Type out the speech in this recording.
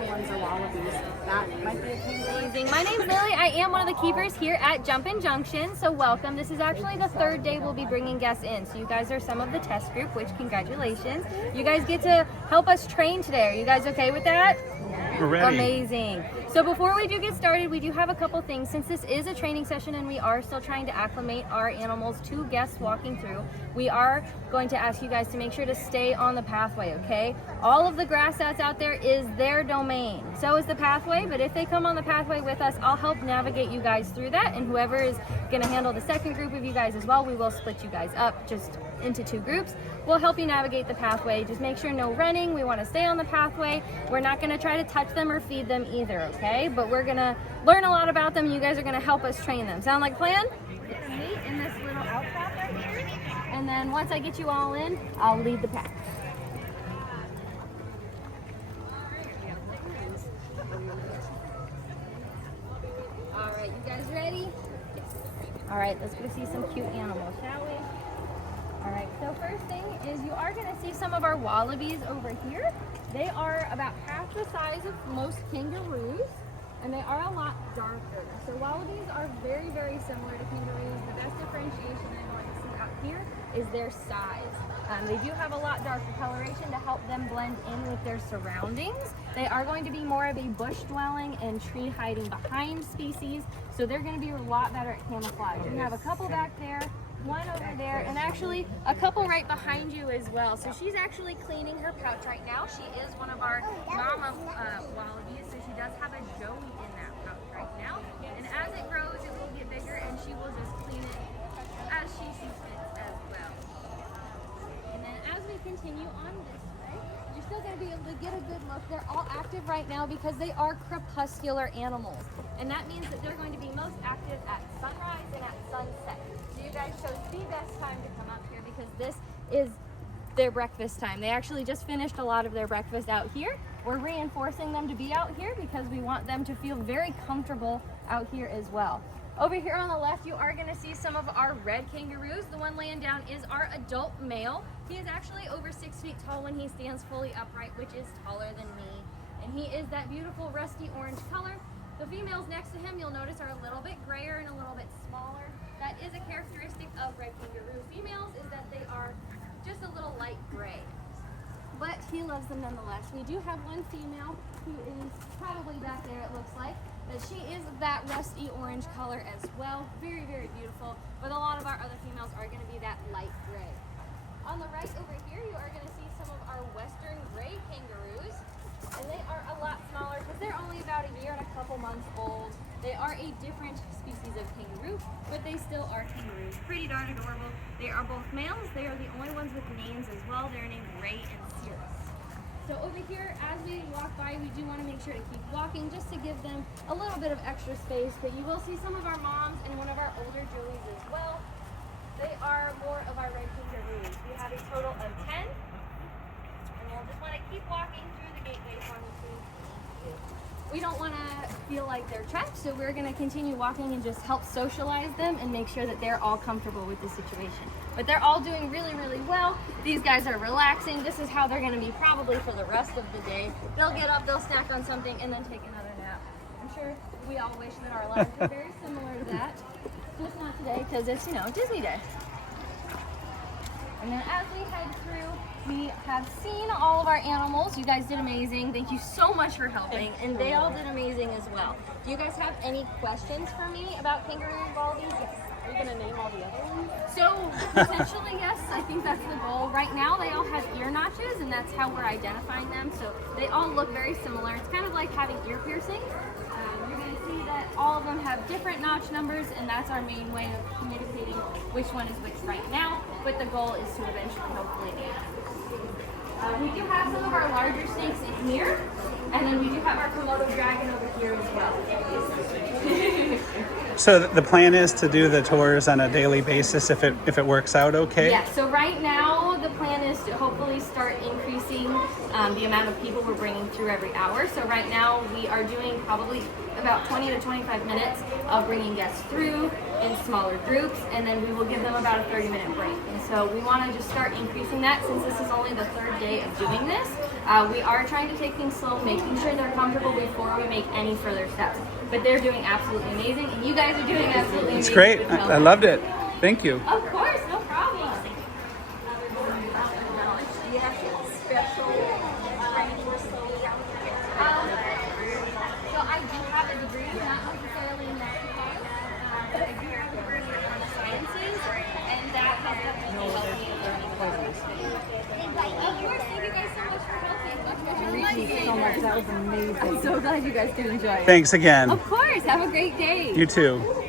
other ones are wallabies. That might be a kangaroo. Amazing. My name's Lily. I am one of the keepers here at Jumping Junction, so welcome. This is actually the third day we'll be bringing guests in. So you guys are some of the test group, which congratulations. You guys get to help us train today. Are you guys okay with that? We're ready. Amazing. So before we do get started, we do have a couple things. Since this is a training session and we are still trying to acclimate our animals to guests walking through, we are going to ask you guys to make sure to stay on the pathway, okay? All of the grass that's out there is their domain. So is the pathway, but if they come on the pathway with us, I'll help navigate you guys through that, and whoever is gonna handle the second group of you guys as well, we will split you guys up just into two groups. We'll help you navigate the pathway. Just make sure no running. We want to stay on the pathway. We're not going to try to touch them or feed them either, okay? But we're going to learn a lot about them. You guys are going to help us train them. Sound like a plan? Meet in this little outcrop right here. And then once I get you all in, I'll lead the pack. All right, you guys ready? All right, let's go see some cute animals, shall we? All right, so first thing is you are going to see some of our wallabies over here. They are about half the size of most kangaroos, and they are a lot darker. So wallabies are very, very similar to kangaroos. The best differentiation they're going to see out here is their size. They do have a lot darker coloration to help them blend in with their surroundings. They are going to be more of a bush dwelling and tree hiding behind species, so they're going to be a lot better at camouflage. We have a couple back there, one over there, and actually a couple right behind you as well. So she's actually cleaning her pouch right now. She is one of our mama wallabies, so she does have a joey in that pouch right now. And as it grows, it will get bigger, and she will just clean it as she sees fit as well. And then as we continue on this way, you're still going to be able to get a good look. They're all active right now because they are crepuscular animals. And that means that they're going to be most active at sunrise and at sunset. So you guys chose the best time to come up here because this is their breakfast time. They actually just finished a lot of their breakfast out here. We're reinforcing them to be out here because we want them to feel very comfortable out here as well. Over here on the left, you are going to see some of our red kangaroos. The one laying down is our adult male. He is actually over 6 feet tall when he stands fully upright, which is taller than me. And he is that beautiful rusty orange color. The females next to him, you'll notice, are a little bit grayer and a little bit smaller. That is a characteristic of red kangaroo females, is that they are just a little light gray. But he loves them nonetheless. We do have one female who is probably back there, it looks like. But she is that rusty orange color as well. Very, very beautiful. But a lot of our other females are going to be that light gray. On the right over here, you are going to see some of our western gray kangaroos. And they are a lot smaller because they're only about a year and a couple months old. They are a different species of kangaroo, but they still are kangaroos. Pretty darn adorable. They are both males. They are the only ones with names as well. They're named Ray and Cirrus. So over here, as we walk by, we do want to make sure to keep walking just to give them a little bit of extra space. But you will see some of our moms and one of our older joeys as well. They are more of our red kangaroos. We have a total of 10. And we'll just want to keep walking through the gateway pharmacy. We don't want to feel like they're trapped, so we're going to continue walking and just help socialize them and make sure that they're all comfortable with the situation. But they're all doing really, really well. These guys are relaxing. This is how they're going to be probably for the rest of the day. They'll get up, they'll snack on something, and then take another nap. I'm sure we all wish that our lives were very similar to that. Just not today, because it's, you know, Disney Day. And then as we head through, we have seen all of our animals. You guys did amazing. Thank you so much for helping. And they all did amazing as well. Do you guys have any questions for me about kangaroo and wallabies? Yes. Are you going to name all the other ones? So potentially, yes. I think that's the goal. Right now, they all have ear notches, and that's how we're identifying them. So they all look very similar. It's kind of like having ear piercings. You're going to see that all of them have different notch numbers, and that's our main way of communicating which one is which right now. But the goal is to eventually, hopefully, name them. We do have some of our larger snakes in here, and then we do have our Komodo dragon over here as well. So the plan is to do the tours on a daily basis if it works out okay? Yeah, so right now the plan is to hopefully start increasing the amount of people we're bringing through every hour. So right now we are doing probably about 20 to 25 minutes of bringing guests through. in smaller groups, and then we will give them about a 30-minute break. And so we want to just start increasing that since this is only the third day of doing this. We are trying to take things slow, making sure they're comfortable before we make any further steps. But they're doing absolutely amazing, and you guys are doing absolutely amazing. It's great. I loved it. Thank you. Of course, no problem. So I do have a degree, not necessarily in math and science, but I do have a degree in the sciences, and that has definitely helped me in learning about this. Of course, thank you guys so much for helping. Thank you so much. That was amazing. I'm so glad you guys could enjoy it. Thanks again. Of course, have a great day. You too. So